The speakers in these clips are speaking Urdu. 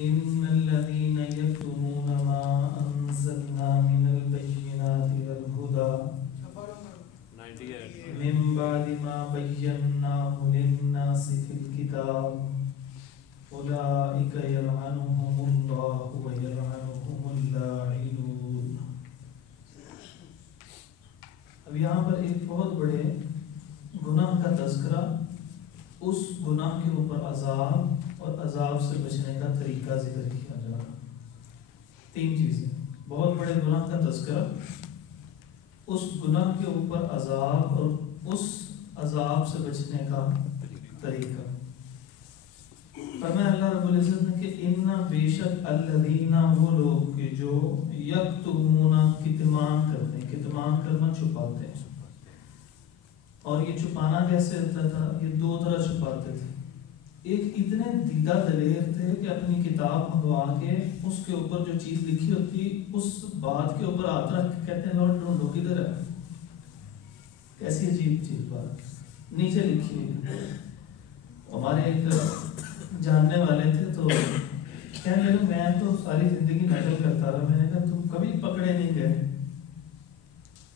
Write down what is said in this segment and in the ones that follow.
ان الذين يكتمون ما انزلنا من البينات والهدى من بعد ما بيناه للناس في الكتاب اولئك يلعنهم الله ويلعنهم اللاعنون. اب یہاں پر ایک بہت بڑے گناہ کا تذکرہ، اس گناہ کے اوپر عذاب اور عذاب سے بچنے کا طریقہ ذکر کیا جا رہا. تین چیزیں: بہت بڑے گناہ کا تذکرہ، اس گناہ کے اوپر عذاب اور اس عذاب سے بچنے کا طریقہ. فرمایا اللہ رب العزت نے کہ اِنَّ بے شک الذین وہ لوگ کہ جو یکتمون کتمان کرتے ہیں. کتمان کرنا چھپاتے ہیں. اور یہ چھپانا کیسے ہوتا تھا؟ یہ دو طرح چھپاتے تھے. ایک اتنے دیدہ دلیر تھے کہ اپنی کتاب منگوا کے اس کے اوپر جو چیز لکھی ہوتی اس بات کے اوپر ہاتھ رکھ کے کہتے ہیں لوٹ ڈھونڈو کدھر ہے. کیسی عجیب چیز بات نیچے لکھی ہے. ہمارے ایک جاننے والے تھے تو کہنے لگے میں تو ساری زندگی نقل کرتا رہا. میں نے کہا تم کبھی پکڑے نہیں گئے؟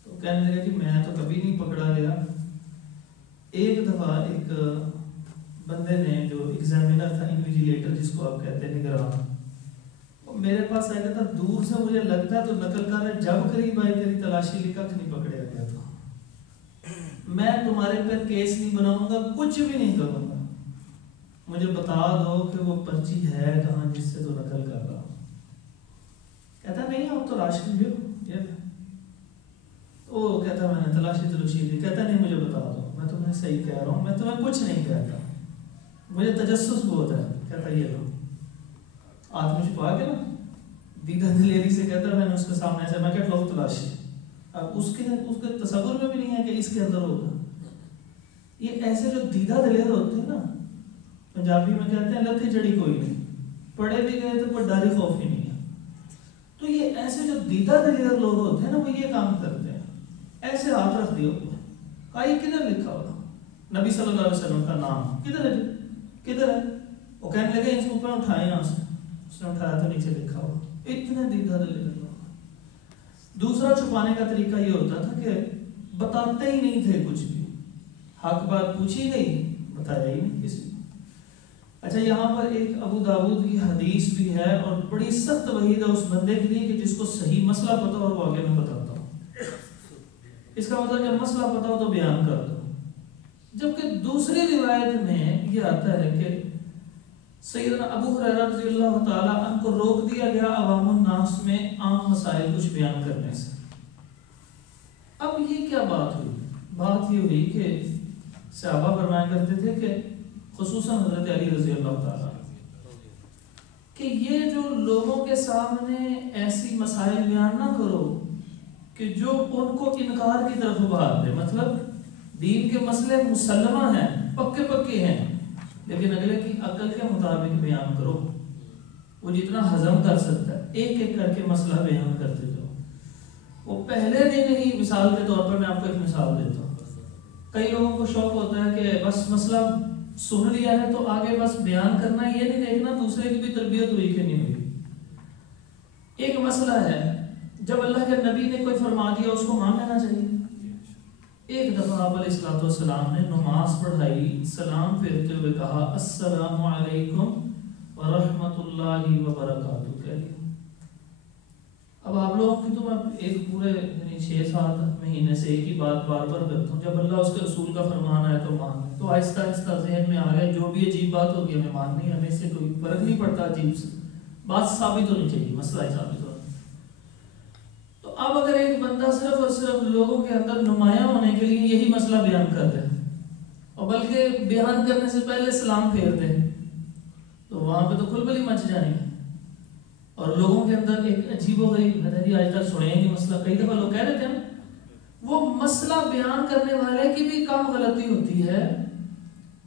تو کہنے لگے کہ میں تو کبھی نہیں پکڑا گیا. ایک دفعہ ایک بندے نے جو ایگزامینر تھا، انویجیلیٹر جس کو آپ کہتے ہیں، نگراں، وہ میرے پاس آیا تھا. دور سے مجھے لگتا تو نقل کر رہا ہے، جب قریب آئی تیری تلاشی لکھا کہ نہیں پکڑے گیا تو میں تمہارے پر کیس نہیں بناؤں گا، کچھ بھی نہیں کروں گا. مجھے بتا دو کہ وہ پرچی ہے کہاں جس سے تو نقل کر رہا ہوں. کہتا نہیں آپ تو راشن بھی ہو. وہ کہتا میں نے تلاشی لی. کہتا نہیں مجھے بتا دو، میں تمہیں صحیح کہہ رہا ہوں، میں تمہیں کچھ نہیں کہتا، مجھے تجسس بہت ہے. کہتا یہ لو آدمی چھپا کے نا دیدہ دلیری سے کہتا میں نے اس کے سامنے سے میں کہ لو تلاشی. اب اس کے تصور میں بھی نہیں ہے کہ اس کے اندر ہوگا. یہ ایسے جو دیدہ دلیر ہوتے ہیں نا، پنجابی میں کہتے ہیں لتھی جڑی کوئی نہیں، پڑھے بھی گئے تو کوئی ڈاری خوف ہی نہیں ہے. تو یہ ایسے جو دیدہ دلیر لوگ ہوتے ہیں نا، وہ یہ کام کرتے ہیں. ایسے ہاتھ رکھ دیا ہوا یہ کدھر لکھا ہوگا؟ نبی صلی اللہ علیہ وسلم کا نام کدھر ہے؟ کدھر ہے؟ وہ کہنے لگے اس اوپر اٹھائے یہاں سے. اس نے اٹھایا تو نیچے لکھا ہوگا. اتنے دیدہ دلیر لوگ. دوسرا چھپانے کا طریقہ یہ ہوتا تھا کہ بتاتے ہی نہیں تھے کچھ بھی. حق بات پوچھی گئی، بتایا ہی نہیں کسی. اچھا یہاں پر ایک ابو داؤد کی حدیث بھی ہے اور بڑی سخت وعید ہے اس بندے کے لیے کہ جس کو صحیح مسئلہ پتا ہو اور وہ آگے میں بتاتا ہوں. اس کا مطلب کہ مسئلہ پتا ہو تو بیان کر دو. جبکہ دوسری روایت میں یہ آتا ہے کہ سیدنا ابو ہریرہ رضی اللہ تعالیٰ عنہ کو روک دیا گیا عوام الناس میں عام مسائل کچھ بیان کرنے سے. اب یہ کیا بات ہوئی؟ بات یہ ہوئی کہ صحابہ فرمایا کرتے تھے کہ خصوصاً حضرت علی رضی اللہ تعالیٰ کہ یہ جو لوگوں کے سامنے ایسی مسائل بیان نہ کرو کہ جو ان کو انکار کی طرف ابھار دے. مطلب دین کے مسئلے مسلمہ ہیں، پکے ہیں، لیکن اگلے کی عقل کے مطابق بیان کرو. وہ جتنا ہضم کر سکتا ہے ایک ایک کر کے مسئلہ بیان کرتے جاؤ. وہ پہلے دن ہی مثال کے طور پر میں آپ کو ایک مثال دیتا ہوں. کئی لوگوں کو شوق ہوتا ہے کہ بس مسئلہ سن لیا ہے تو آگے بس بیان کرنا، یہ نہیں دیکھنا دوسرے کی بھی تربیت ہوئی کہ نہیں ہوئی. ایک مسئلہ ہے جب اللہ کے نبی نے کوئی فرما دیا اس کو مان لینا چاہیے. ایک دفعہ آپ علیہ السلام نے نماز پڑھائی، سلام پھیرتے ہوئے کہا السلام علیکم ورحمۃ اللہ وبرکاتہ کہہ دیا. اب آپ لوگوں کی تو میں ایک پورے 6-7 مہینے سے ایک ہی بات بار بار کرتا ہوں. جب اللہ اس کے رسول کا فرمان آیا تو مان، تو آہستہ آہستہ ذہن میں آ گیا جو بھی عجیب بات ہوگی ہمیں ماننی ہے، ہمیں اس سے کوئی فرق نہیں پڑتا. عجیب سے بات ثابت ہونی چاہیے، مسئلہ ہی ثابت ہونا. تو اب اگر ایک بندہ صرف اور صرف لوگوں کے اندر نمایاں ہونے کے لیے یہی مسئلہ بیان کر دے اور بلکہ بیان کرنے سے پہلے سلام پھیر دے تو وہاں پہ تو کھلبلی مچ جائیں گے اور لوگوں کے اندر ایک عجیب ہو گئی جی آج تک سنے گی مسئلہ. کئی دفعہ لوگ کہہ دیتے ہیں وہ مسئلہ بیان کرنے والے کی بھی کم غلطی ہوتی ہے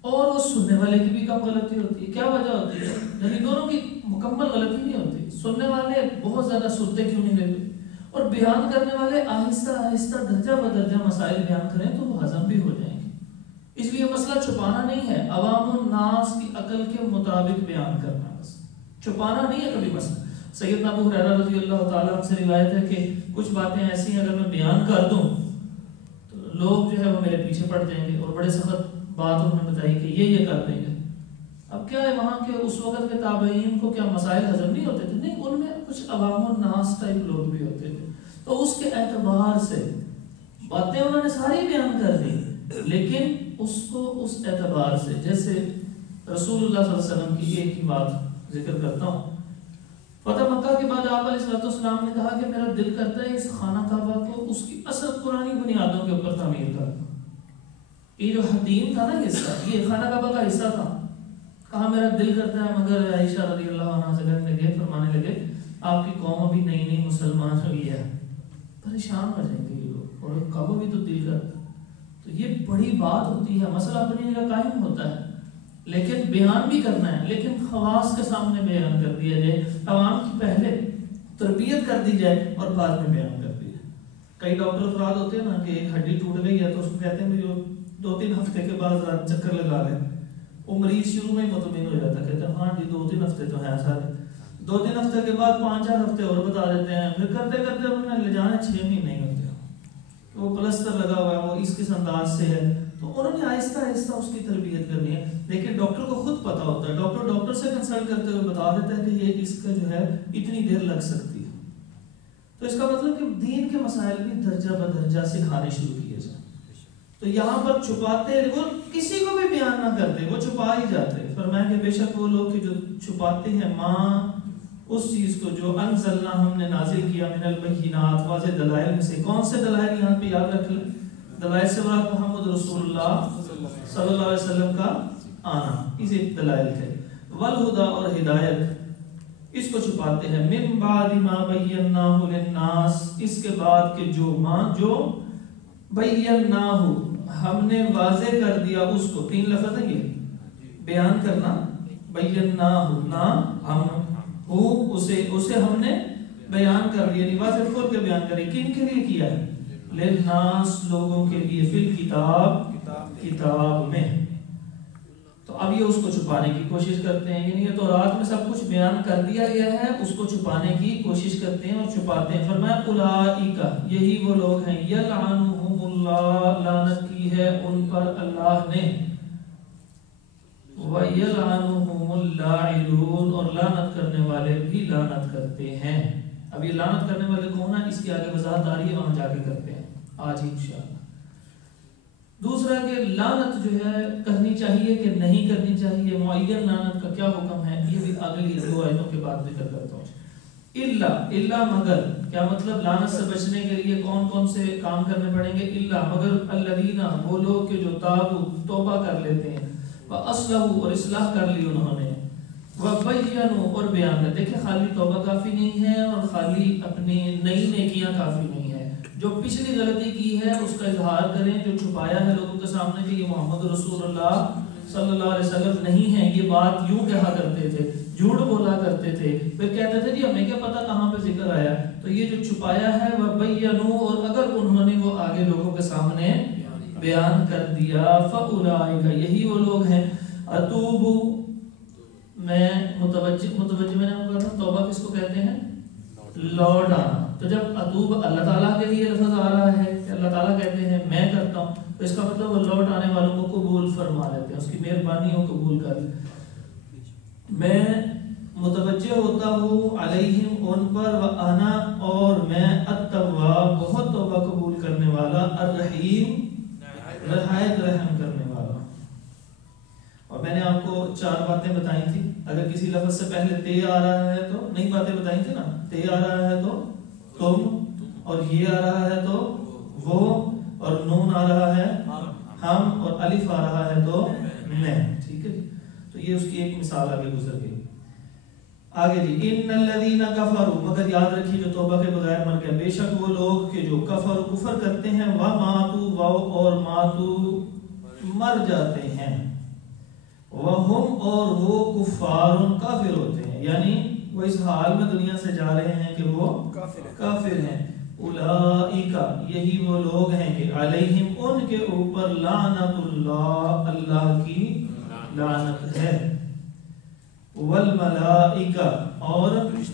اور وہ سننے والے کی بھی کم غلطی ہوتی ہے. کیا وجہ ہوتی ہے؟ یعنی دونوں کی مکمل غلطی نہیں ہوتی. سننے والے بہت زیادہ سنتے کیوں نہیں رہتے اور بیان کرنے والے آہستہ آہستہ درجہ بدرجہ مسائل بیان کریں تو وہ ہضم بھی ہو جائیں گے. اس لیے مسئلہ چھپانا نہیں ہے، عوام الناس کی عقل کے مطابق بیان کرنا. بس چھپانا نہیں ہے کبھی مسئلہ. سیدنا ابو ہریرہ رضی اللہ تعالیٰ عنہ سے روایت ہے کہ کچھ باتیں ایسی ہیں اگر میں بیان کر دوں تو لوگ جو ہے وہ میرے پیچھے پڑ جائیں گے, اور بڑے سخت بات انہوں نے بتائی کہ یہ کر دیں گے. اب کیا ہے وہاں کے اس وقت کے تابعین کو کیا مسائل ہضم نہیں ہوتے تھے؟ نہیں, ان میں کچھ عوام الناس ٹائپ لوگ بھی ہوتے تھے, تو اس کے اعتبار سے باتیں انہوں نے ساری بیان کر دی, لیکن اس کو اس اعتبار سے, جیسے رسول اللہ صلی اللہ علیہ وسلم کی ایک ہی بات ذکر کرتا ہوں. فتح مکہ کے بعد آپ علیہ السلام نے کہا کہ میرا دل کرتا ہے اس خانہ کعبہ کو اس کی اصل پرانی بنیادوں کے اوپر تعمیر کر دوں. یہ جو حتیم تھا نا حصہ, یہ خانہ کعبہ کا حصہ تھا. کہا میرا دل کرتا ہے, مگر عائشہ رضی اللہ عنہا سے کہنے لگے, فرمانے لگے آپ کی قوم ابھی نئی نئی مسلمان ہوئی ہے, پریشان ہو جائیں گے یہ لوگ, اور کعبہ بھی تو دل کرتا. تو یہ بڑی بات ہوتی ہے, مسئلہ اپنی جگہ قائم ہوتا ہے, لیکن بیان بھی کرنا ہے, لیکن خواص کے سامنے بیان کر دیا جائے, عوام کی پہلے تربیت کر دی جائے اور بعد میں بیان کر دی جائے. کئی ڈاکٹر افراد ہوتے ہیں نا کہ ایک ہڈی ٹوٹ گئی ہے تو اس کو کہتے ہیں جو 2-3 ہفتے کے بعد رات چکر لگا لیں, وہ مریض شروع میں مطمئن ہو جاتا ہے, کہتے ہیں ہاں جی 2-3 ہفتے تو ہیں سارے. 2-3 ہفتے کے بعد 5-4 ہفتے اور بتا دیتے ہیں, پھر کرتے کرتے انہوں نے لے جانا 6 مہینے نہیں ہوتے, وہ پلسٹر لگا ہوا ہے, وہ اس کس انداز سے ہے, تو انہوں نے آہستہ آہستہ اس کی تربیت کرنی ہے. لیکن ڈاکٹر کو خود پتا ہوتا ہے, ڈاکٹر سے کنسلٹ کرتے ہوئے بتا دیتا ہے کہ یہ اس کا جو ہے اتنی دیر لگ سکتی ہے. تو اس کا مطلب کہ دین کے مسائل بھی درجہ بدرجہ سکھانے شروع کیے جائیں. تو یہاں پر چھپاتے, وہ کسی کو بھی بیان نہ کرتے, وہ چھپا ہی جاتے. فرمایا کہ بے شک وہ لوگ جو چھپاتے ہیں ماں اس چیز کو جو انزلنا ہم نے نازل کیا من البینات, واضح دلائل میں سے. کون سے دلائل یہاں پہ یاد رکھ لیں, دلائل سے مراد محمد رسول اللہ صلی اللہ علیہ وسلم کا آنا, اسی دلائل تھے. والہدی, اور ہدایت, اس کو چھپاتے ہیں. من بعد ما بیناہ للناس, اس کے بعد کہ جو بیناہ ہم نے واضح کر دیا اس کو. 3 لفظ ہے یہ, بیان کرنا, بیناہ نا ہم, اسے ہم نے بیان کر دیا, یعنی واضح کھول کے بیان کری. کن کے لیے کیا ہے؟ للناس, لوگوں کے لیے. فی الکتاب, کتاب میں. تو اب یہ اس کو چھپانے کی کوشش کرتے ہیں, یعنی یہ تو رات میں سب کچھ بیان کر دیا گیا ہے, اس کو چھپانے کی کوشش کرتے ہیں اور چھپاتے ہیں. فرمایا اولئک, یہی وہ لوگ ہیں, یلعنہم اللہ, لعنت کی ہے ان پر اللہ نے. وَيَلْعَنُهُمُ اللَّاعِنُونَ, اور لعنت کرنے والے بھی لعنت کرتے ہیں. اب یہ لعنت کرنے والے کون ہیں, اس کی آگے وضاحت آ رہی ہے, وہاں جا کے کرتے ہیں آج انشاءاللہ. دوسرا کہ لعنت جو ہے کرنی چاہیے کہ نہیں کرنی چاہیے, معین لعنت کا کیا حکم ہے, یہ بھی اگلی 2 آیتوں کے بعد ذکر کرتا ہوں. الا مگر, کیا مطلب لعنت سے بچنے کے لیے کون کون سے کام کرنے پڑیں گے؟ الا مگر, الذین, وہ لوگ کہ جو تابوا, توبہ کر لیتے ہیں, وَأَصْلَحُوا, اور اصلاح کر لی انہوں نے, وَبَيَّنُوا, اور بیان کر. دیکھیں خالی توبہ کافی نہیں ہے اور خالی اپنی نئی نیکیاں کافی نہیں ہے. جو پچھلی غلطی کی ہے اس کا اظہار کریں, جو چھپایا ہے لوگوں کے سامنے کہ یہ محمد رسول اللہ صلی اللہ علیہ وسلم نہیں ہے, یہ بات یوں کہا کرتے تھے, جھوٹ بولا کرتے تھے, پھر کہتے تھے جی ہمیں کیا پتا کہاں پہ ذکر آیا. تو یہ جو چھپایا ہے وَبَيَّنُوا, اور اگر انہوں نے وہ آگے لوگوں کے سامنے بیان کر دیا, فَأُولَئِکَ, یہی وہ لوگ ہیں. اتوب, میں متوجہ میں نے کہا تھا توبہ کس کو کہتے ہیں؟ لوٹ آنا. تو جب اتوب اللہ تعالیٰ کے لیے لفظ آ رہا ہے کہ اللہ تعالیٰ کہتے ہیں میں کرتا ہوں, تو اس کا مطلب وہ لوٹ آنے والوں کو قبول فرما لیتے ہیں, اس کی مہربانی کو قبول کر لیتے. میں متوجہ ہوتا ہوں علیہم, ان پر, وانا, اور میں, التواب, بہت توبہ قبول کرنے والا, الرحیم, نہایت رحم کرنے والا. اور میں نے آپ کو 4 باتیں بتائی تھی. اگر کسی لفظ سے پہلے تے آ رہا ہے تو, نئی باتیں بتائی تھی نا, تے آ رہا ہے تو تم, اور یہ آ رہا ہے تو وہ, اور نون آ رہا ہے ہم, اور الف آ رہا ہے تو میں. ٹھیک ہے جی, تو یہ اس کی ایک مثال آگے گزر گئی. آگے جی, ان الذین کفروا, مگر یاد رکھیے جو توبہ کے بغیر مر گئے, بے شک وہ لوگ کہ جو کفر کرتے ہیں, وماتوا, اور ماتوا, مر جاتے ہیں, وہم, اور وہ, کفار, کافر ہوتے ہیں, یعنی وہ اس حال میں دنیا سے جا رہے ہیں کہ وہ کافر ہیں. اولئک, یہی وہ لوگ ہیں کہ علیہم, ان کے اوپر, لعنت اللہ, اللہ کی لعنت ہے. والملائکہ اور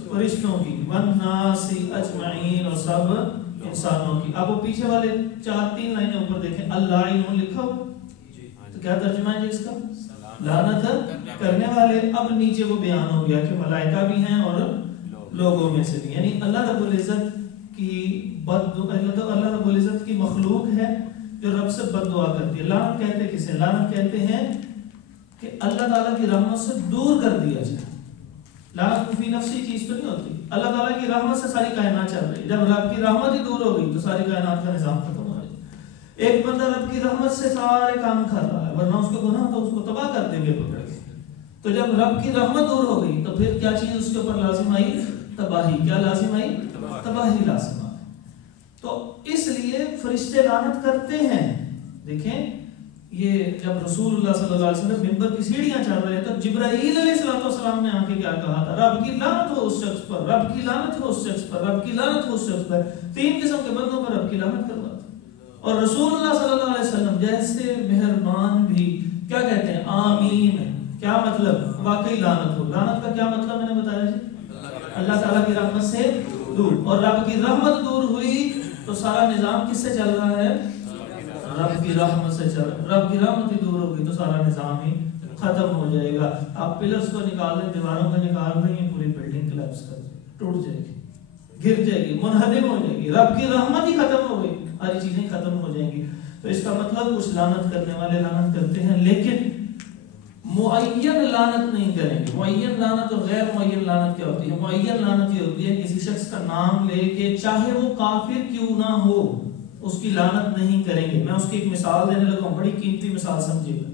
فرشتوں کی، والناس اجمعین اور سب انسانوں کی۔ اب وہ پیچھے والے 4-3 لائنیں اوپر دیکھیں، اللعین لکھا ہو تو کیا ترجمہ ہے اس کا؟ لعنت کرنے والے۔ اب نیچے وہ بیان ہو گیا کہ ملائکہ بھی ہیں اور لوگوں میں سے بھی، یعنی اللہ رب العزت کی اللہ رب العزت کی مخلوق ہے جو رب سے بد دعا کرتی ہے۔ لعنت کہتے کسے؟ لعنت کہتے ہیں کہ اللہ تعالیٰ کی رحمت سے دور کر دیا جائے۔ لعنت فی نفسی چیز تو نہیں ہوتی، اللہ تعالیٰ کی رحمت سے ساری کائنات چل رہی ہے، جب رب کی رحمت ہی دور ہو گئی تو ساری کائنات کا نظام ختم ہو جائے۔ ایک بندہ رب کی رحمت سے سارے کام کر رہا ہے، ورنہ اس کو گناہ تو اس کو تباہ کر دیں گے پکڑ کے۔ تو جب رب کی رحمت دور ہو گئی تو پھر کیا چیز اس کے اوپر لازم آئی؟ تباہی۔ کیا لازم آئی؟ تباہی لازم آئی۔ تو اس لیے فرشتے لعنت کرتے ہیں۔ دیکھیں یہ جب رسول اللہ صلی اللہ علیہ وسلم منبر کی سیڑھیاں چڑھ رہے تو جبرائیل علیہ السلام نے آ کے کیا کہا تھا؟ رب کی لعنت ہو اس شخص پر، رب کی لعنت ہو اس شخص پر، رب کی لعنت ہو اس شخص پر۔ 3 قسم کے بندوں پر رب کی لعنت کرواتا۔ اور رسول اللہ صلی اللہ علیہ وسلم جیسے مہربان بھی کیا کہتے ہیں؟ آمین۔ کیا مطلب؟ واقعی لعنت ہو۔ لعنت کا کیا مطلب میں نے بتایا جی؟ اللہ تعالیٰ کی رحمت سے دور۔ اور رب کی رحمت دور ہوئی تو سارا نظام کس سے چل رہا ہے؟ رب کی رحمت سے چل رہا ہے۔ رب کی رحمت ہی دور ہوگی تو سارا نظام ہی ختم ہو جائے گا۔ آپ پلرز کو نکال دیں، دیواروں کو نکال دیں، یہ پوری بلڈنگ کلیپس کر جائے گی، ٹوٹ جائے گی، گر جائے گی، منہدم ہو جائے گی۔ رب کی رحمت ہی ختم ہو گئی، ساری چیزیں ختم ہو جائیں گی۔ تو اس کا مطلب کچھ لعنت کرنے والے لعنت کرتے ہیں لیکن معین لعنت نہیں کریں گے۔ معین لعنت اور غیر معین لعنت کیا ہوتی ہے؟ معین لعنت یہ ہوتی ہے کسی شخص کا نام لے کے چاہے وہ کافر کیوں نہ ہو اس کی لعنت نہیں کریں گے۔ میں اس کی ایک مثال دینے لگا ہوں، بڑی قیمتی مثال سمجھے گا۔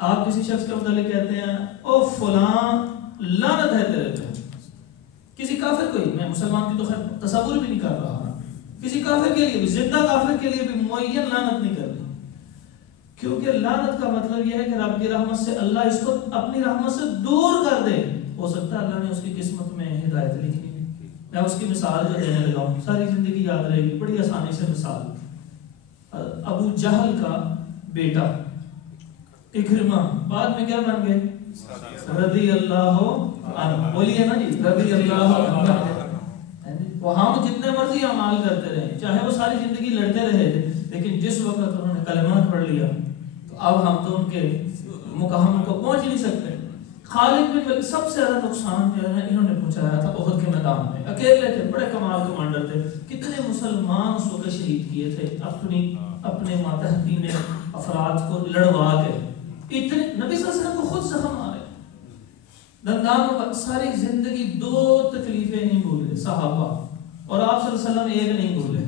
آپ کسی شخص کے متعلق کہتے ہیں او فلاں لعنت ہے تیرے پہ، کسی کافر کو ہی، میں مسلمان کی تو خیر تصور بھی نہیں کر رہا، کسی کافر کے لیے بھی، زندہ کافر کے لیے بھی معین لعنت نہیں کرنی، کیونکہ لعنت کا مطلب یہ ہے کہ رب کی رحمت سے اللہ اس کو اپنی رحمت سے دور کر دے۔ ہو سکتا ہے اللہ نے اس کی قسمت میں ہدایت لکھی ہے۔ میں اس کی مثال جو دینے لگا ہوں ساری زندگی یاد رہے گی، بڑی آسانی سے مثال۔ ابو جہل کا بیٹا اکرمہ بعد میں کیا بن گئے؟ رضی اللہ عنہ۔ بولیے نا جی، رضی اللہ عنہ۔ وہ ہم جتنے مرضی اعمال کرتے رہے، چاہے وہ ساری زندگی لڑتے رہے تھے، لیکن جس وقت انہوں نے کلمہ پڑھ لیا تو اب ہم تو ان کے مقام کو پہنچ نہیں سکتے۔ خالد بن ولید سب سے زیادہ نقصان جو ہے انہوں نے پہنچایا تھا احد کے میدان میں، اکیلے تھے، بڑے کمال کمانڈر تھے۔ کتنے مسلمان اس وقت شہید کیے تھے اپنے ماتحتین افراد کو لڑوا کے۔ اتنے نبی صلی اللہ علیہ وسلم کو خود زخم آ رہے، دندانوں پر ساری زندگی 2 تکلیفیں نہیں بھولے صحابہ، اور آپ صلی اللہ علیہ وسلم ایک نہیں بھولے۔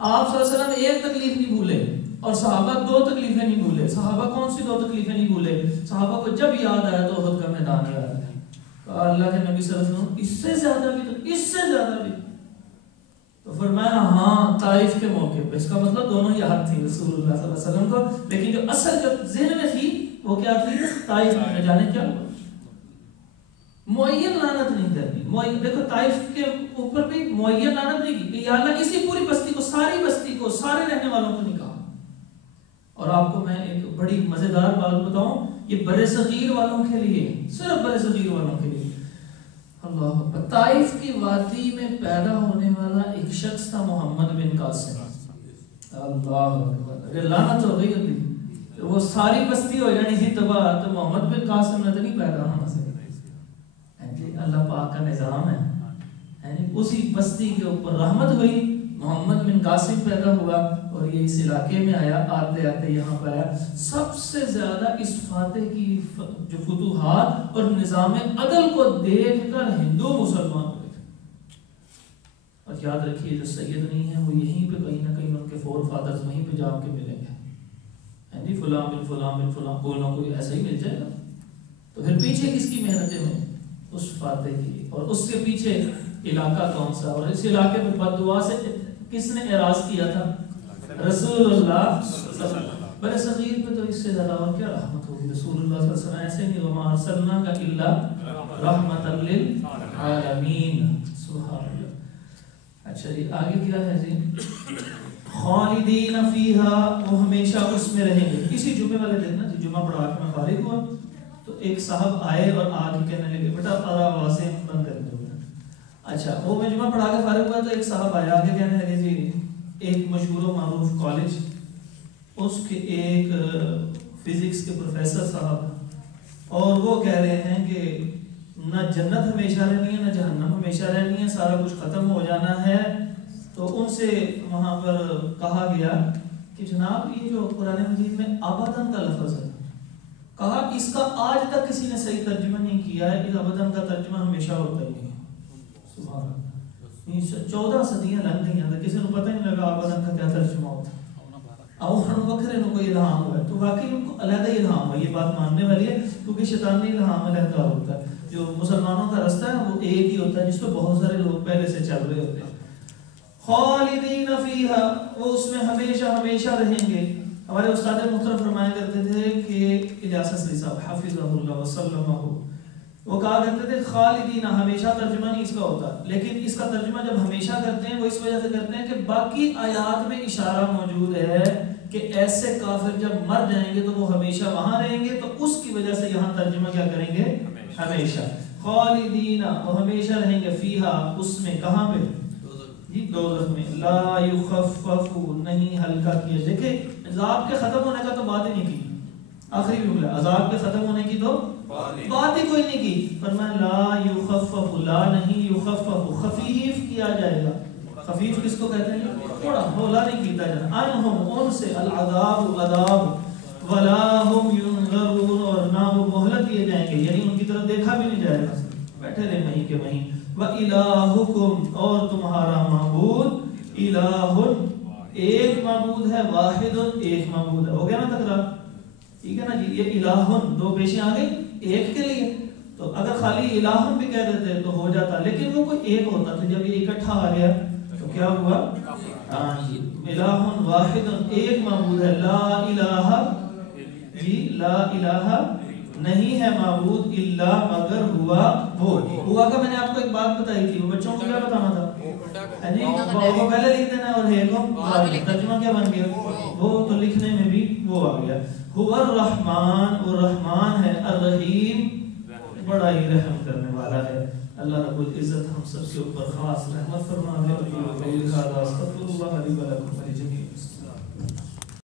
آپ صلی اللہ علیہ وسلم ایک تکلیف نہیں بھولے اور صحابہ 2 تکلیفیں نہیں بھولے۔ صحابہ کون سی 2 تکلیفیں نہیں بھولے؟ صحابہ کو جب یاد آیا تو احد کا میدان یاد آیا، تو اللہ کے نبی صلی اللہ علیہ وسلم اس سے زیادہ بھی، تو اس سے زیادہ بھی، تو فرمایا ہاں طائف کے موقع پہ۔ اس کا مطلب دونوں یاد تھی رسول اللہ صلی اللہ علیہ وسلم کو، لیکن جو اصل جو ذہن میں تھی وہ کیا تھی؟ طائف میں جانے کیا ہوا۔ معین لعنت نہیں کرنی۔ دیکھو طائف کے اوپر بھی معین لعنت نہیں کی کہ یا اللہ اسی پوری بستی کو، ساری بستی کو، سارے رہنے والوں کو نہیں کہا۔ اور آپ کو میں ایک بڑی مزیدار بات بتاؤں، یہ برِ صغیر والوں کے لیے، صرف برِ صغیر والوں کے لیے۔ اللہ، طائف کی وادی میں پیدا ہونے والا ایک شخص تھا محمد بن قاسم۔ اللہ اکبر، لعنت ہو گئی ہوتی، وہ ساری بستی ہو جانی تھی تباہ، تو محمد بن قاسم نے تو نہیں پیدا ہونا سے۔ اللہ پاک کا نظام ہے، اسی بستی کے اوپر رحمت ہوئی، محمد بن قاسم پیدا ہوا اور یہ اس علاقے میں آیا، آتے آتے یہاں پر آیا۔ سب سے زیادہ اس فاتح کی جو فتوحات اور نظام عدل کو دیکھ کر ہندو مسلمان ہوئے تھے۔ اور یاد رکھیے جو سید نہیں ہے وہ یہیں پہ کہیں نہ کہیں ان کے فور فادرز وہیں پہ جا کے ملیں گے، فلاں بن فلاں بن فلاں، کوئی نہ کوئی ایسا ہی مل جائے گا۔ تو پھر پیچھے کس کی محنتیں ہوئیں؟ اس فاتح کی۔ اور اس سے پیچھے علاقہ کون سا؟ اور اس علاقے میں بد دعا سے کس نے اعراض کیا تھا؟ رسول اللہ صلی اللہ علیہ وسلم۔ برِ صغیر پہ تو اس سے زیادہ اور کیا رحمت ہوگی؟ رسول اللہ صلی اللہ علیہ وسلم ایسے نہیں، وَمَا أَرْسَلْنَاكَ إِلَّا رَحْمَةً لِلْعَالَمِينَ۔ سبحان اللہ۔ اچھا جی آگے کیا ہے جی؟ خالدین فیہا، وہ ہمیشہ اس میں رہیں گے۔ اسی جمعے والے دن نا جی، جمعہ پڑھا کے میں فارغ ہوا تو ایک صاحب آئے اور آ کے کہنے لگے بیٹا آوازیں بند کر دو. اچھا وہ مجمع پڑھا کے فارغ ہوا تو ایک صاحب آیا آ کے کہنے لگے جی ایک مشہور و معروف کالج اس کے ایک فزکس کے پروفیسر صاحب اور وہ کہہ رہے ہیں کہ نہ جنت ہمیشہ رہنی ہے نہ جہنم ہمیشہ رہنی ہے, سارا کچھ ختم ہو جانا ہے. تو ان سے وہاں پر کہا گیا کہ جناب یہ جو قرآن مجید میں ابداً کا لفظ ہے, کہا اس کا آج تک کسی نے صحیح ترجمہ نہیں کیا ہے. اس ابداً کا ترجمہ ہمیشہ ہوتا ہی نہیں. سبحان اللہ, 14 صدیاں لگ گئی ہیں, کسی کو پتہ نہیں لگا ابداً کا کیا ترجمہ ہوتا ہے. اب ہم بکرے ان کو الہام ہوا ہے تو واقعی ان کو علیحدہ الہام ہوا, یہ بات ماننے والی ہے کیونکہ شیطانی الہام علیحدہ ہوتا ہے. جو مسلمانوں کا رستہ ہے وہ ایک ہی ہوتا ہے جس پہ بہت سارے لوگ پہلے سے چل رہے ہوتے ہیں. خالدین فیہا, وہ اس میں ہمیشہ ہمیشہ رہیں گے. ہمارے استاد محترم فرمایا کرتے تھے کہ الیاس اسری صاحب حفظہ اللہ وسلمہ, وہ کہا کرتے تھے خالدین ہمیشہ ترجمہ نہیں اس کا ہوتا, لیکن اس کا ترجمہ جب ہمیشہ کرتے ہیں وہ اس وجہ سے کرتے ہیں کہ باقی آیات میں اشارہ موجود ہے کہ ایسے کافر جب مر جائیں گے تو وہ ہمیشہ وہاں رہیں گے, تو اس کی وجہ سے یہاں ترجمہ کیا کریں گے ہمیشہ. خالدین وہ ہمیشہ رہیں گے, فیہا اس میں, کہاں پہ جی دوزخ میں. لا یخفف نہیں ہلکا کیا. دیکھیں عذاب کے ختم ہونے کا تو بات ہی نہیں کی, آخری جملہ عذاب کے ختم ہونے کی تو بات ہی کوئی نہیں کی. فرمایا لا یخفف, لا نہیں یخفف, خفیف کیا جائے گا. خفیف کس کو کہتے ہیں؟ تھوڑا ہولہ نہیں کیتا جانا. عنہم ان سے العذاب عذاب ولا هم ينظرون, اور نہ وہ مہلت دیے جائیں گے, یعنی ان کی طرف دیکھا بھی نہیں جائے گا, بیٹھے رہے وہیں کے وہیں. وَإِلَٰهُكُمْ, اور تمہارا معبود, الہ ایک معبود ہے, واحد ایک معبود ہے. ہو گیا نا تکرار, ٹھیک ہے نا جی. یہ الہ دو پیشیں آ گئی ایک کے لیے, تو اگر خالی الہ بھی کہہ دیتے تو ہو جاتا, لیکن وہ کوئی ایک ہوتا تھا. جب یہ اکٹھا آ گیا تو کیا ہوا؟ الہ واحد ایک معبود ہے. لا الہ جی, لا الہ نہیں ہے معبود الا مگر ہوا وہ. ہوا کا میں نے آپ کو ایک بات بتائی تھی, وہ بچوں کو کیا بتانا تھا جی, وہ پہلے لکھ دینا اور ہے کو ترجمہ کیا بن گیا, وہ تو لکھنے میں بھی وہ آ گیا. هو الرحمن, وہ رحمان ہے, الرحیم بڑا ہی رحم کرنے والا ہے. اللہ رب العزت ہم سب کے اوپر خاص رحمت فرما دے. اور یہ استغفر اللہ علی و لکم ولجمیع